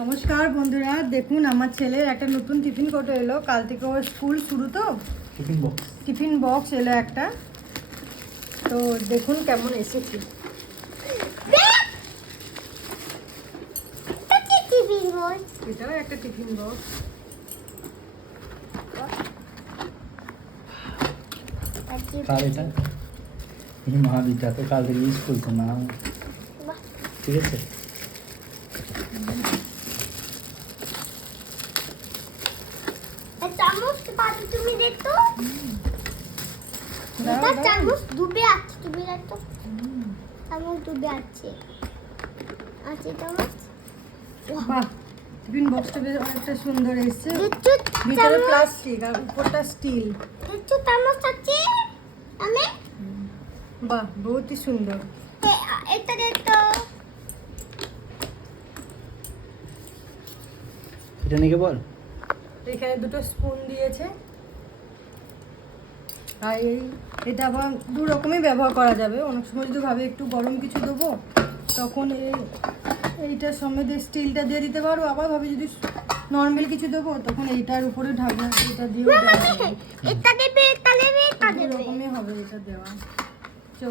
নমস্কার বন্ধুরা, দেখুন আমার ছেলের একটা নতুন টিফিন কোটো এলো। কাল থেকে ওর স্কুল শুরু, তো টিফিন বক্স এলো একটা। তো দেখুন কেমন এসেছে। এটাও একটা টিফিন বক্স। মহাবিদ্যা তো কাল থেকে স্কুল তো না, ঠিক আছে। চামচ পাতি তুমি দেখতো, এটা চামচ ডুবে আছে, তুমি দেখতো চামচ ডুবে আছে, আছে চামচ। বাহ, টিফিন বক্সটা বেশ অনেকটা সুন্দর এসেছে। দেখছো ভিতরে প্লাস্টিক আর উপরটা স্টিল। দেখছো চামচ আছে আমি। বাহ, বহুতই সুন্দর। এটা দেখতো, এটা নিয়ে বল। এখানে দুটো স্পুন দিয়েছে। আর এটা আবার দু রকমই ব্যবহার করা যাবে। অনেক সময় যদি ভাবে একটু গরম কিছু দেবো, তখন এইটার সমেত স্টিলটা দিয়ে দিতে পারো। আবার ভাবে যদি নর্মাল কিছু দেবো, তখন এইটার উপরে ঢাকনা এটা দিয়েও দেওয়া যাবে। এটা দেবে, এটা দেবে, এটা দু দেবে। রকমই হবে এটা দেওয়া। চো